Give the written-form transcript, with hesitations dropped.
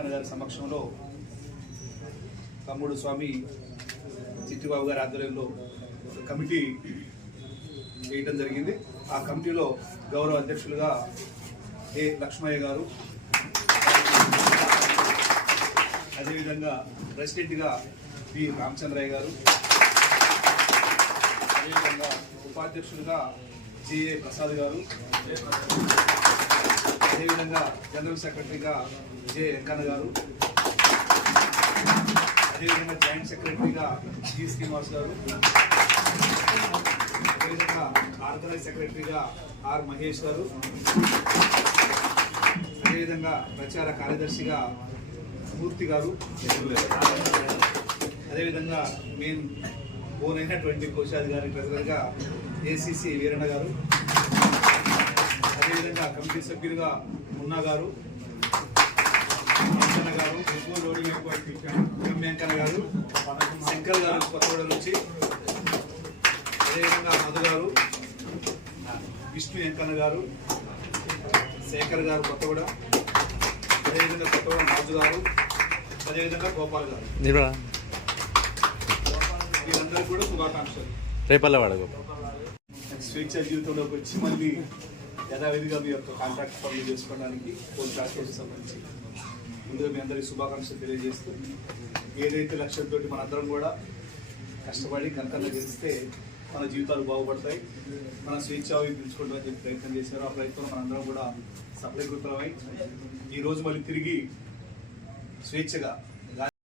వెంకన్న గారి సమక్షంలో తమ్ముడు స్వామి చిట్టిబాబు గారి ఆధ్వర్యంలో కమిటీ వేయడం జరిగింది. ఆ కమిటీలో గౌరవ అధ్యక్షులుగా ఏ లక్ష్మయ్య గారు, అదేవిధంగా ప్రెసిడెంట్గా పి రామచంద్రయ్య గారు, అదేవిధంగా ఉపాధ్యక్షులుగా జేఏ ప్రసాద్ గారు, అదేవిధంగా జనరల్ సెక్రటరీగా జే వెంకన్న గారు, అదేవిధంగా జాయింట్ సెక్రటరీగా జి శ్రీనివాస్ గారు, అదేవిధంగా ఆర్గనైజ్ సెక్రటరీగా ఆర్ మహేష్ గారు, అదేవిధంగా ప్రచార కార్యదర్శిగా మూర్తి గారు, అదేవిధంగా మెయిన్ ఓన్ అయినటువంటి కోశాధికారి ట్రెజరర్గా ఏసీసీ వీరన్న గారు, అదేవిధంగా కమిటీ సభ్యులుగా మున్నా గారు, వెంకన్న గారు, వెంకన్న గారు, శంకర్ గారు కొత్తగూడ నుంచి, అదేవిధంగా మధు గారు, విష్ణు వెంకన్న గారు, శేఖర్ గారు కొత్తగూడ, అదేవిధంగా కొత్తగూడ రాజు గారు, అదేవిధంగా గోపాల్ గారు, వీరందరూ కూడా శుభాకాంక్షలు. రేపల్లవాడ స్వేచ్ఛ జీవితంలోకి వచ్చి మళ్ళీ యథావిధిగా మీ యొక్క కాంట్రాక్ట్ పనులు చేసుకోవడానికి పోలీస్ ట్రాన్స్పోర్ట్కి సంబంధించి ముందుగా మీ అందరికీ శుభాకాంక్షలు తెలియజేస్తూ, ఏదైతే లక్ష్యంతో మనందరం కూడా కష్టపడి కనకన్నా గెలిస్తే మన జీవితాలు బాగుపడతాయి, మన స్వేచ్ఛ పిలుచుకోవడానికి చెప్పి ప్రయత్నం చేశారు. ఆ ప్రయత్నం మనందరం కూడా సఫలీకృతమై ఈరోజు మళ్ళీ తిరిగి స్వేచ్ఛగా